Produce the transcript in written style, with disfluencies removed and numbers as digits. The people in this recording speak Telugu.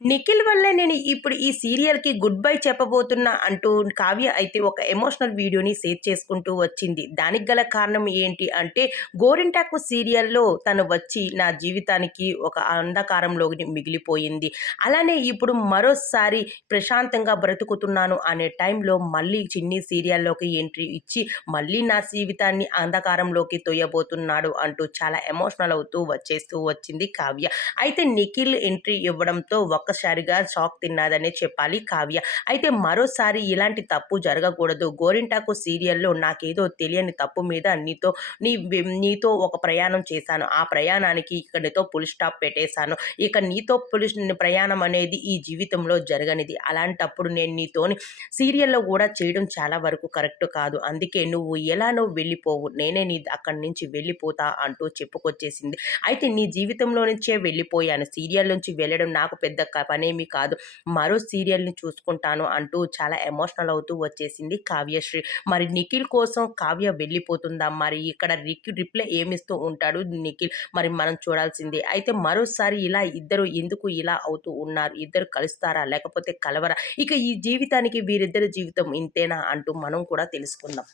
నిఖిల్ వల్లే నేను ఇప్పుడు ఈ సీరియల్‌కి గుడ్ బై చెప్పబోతున్నా అంటూ కావ్య అయితే ఒక ఎమోషనల్ వీడియోని షేర్ చేసుకుంటూ వచ్చింది. దానికి గల కారణం ఏంటి అంటే 'గోరింటాకు' సీరియల్‌లో తను వచ్చి నా జీవితానికి ఒక అంధకారంలోకి మిగిలిపోయింది. అలానే ఇప్పుడు మరోసారి ప్రశాంతంగా బ్రతుకుతున్నాను అనే టైంలో మళ్ళీ చిన్ని సీరియల్‌లోకి ఎంట్రీ ఇచ్చి మళ్ళీ నా జీవితాన్ని అంధకారంలోకి తొయ్యబోతున్నాడు అంటూ చాలా ఎమోషనల్ అవుతూ వచ్చేస్తూ వచ్చింది కావ్య. అయితే నిఖిల్ ఎంట్రీ ఇవ్వడంతో ఒక్కసారిగా షాక్ తిన్నదనే చెప్పాలి కావ్య. అయితే మరోసారి ఇలాంటి తప్పు జరగకూడదు. 'గోరింటాకు' సీరియల్‌లో నాకేదో తెలియని తప్పు మీద నీతో ఒక ప్రయాణం చేశాను. ఆ ప్రయాణానికి ఇక్కడితో ఫుల్ స్టాప్ పెట్టేశాను. ఇక నీతో ప్రయాణం అనేది ఈ జీవితంలో జరగనిది. అలాంటప్పుడు నేను నీతోని సీరియల్‌లో గూడా చేయడం చాలా వరకు కరెక్ట్ కాదు. అందుకే నువ్వు ఎలానో వెళ్ళిపోవు. నేనే అక్కడి నుంచి వెళ్ళిపోతా అంటూ చెప్పుకొచ్చేసింది. అయితే నీ జీవితంలో నుంచే వెళ్ళిపోయాను. సీరియల్ నుంచి వెళ్ళడం నాకు పెద్ద పనేమి కాదు. మరో సీరియల్‌ని చూసుకుంటాను అంటూ చాలా ఎమోషనల్ అవుతూ వచ్చేసింది కావ్యశ్రీ. మరి నిఖిల్ కోసం కావ్య వెళ్ళిపోతుందా? మరి ఇక్కడ రిప్లై ఏమిస్తూ ఉంటాడు నిఖిల్? మరి మనం చూడాల్సిందే. అయితే మరోసారి ఇలా ఇద్దరు ఎందుకు ఇలా అవుతూ ఉన్నారు? ఇద్దరు కలుస్తారా? లేకపోతే కలవరా? ఇక ఈ జీవితానికి వీరిద్దరి జీవితం ఇంతేనా అంటూ మనం కూడా తెలుసుకుందాం.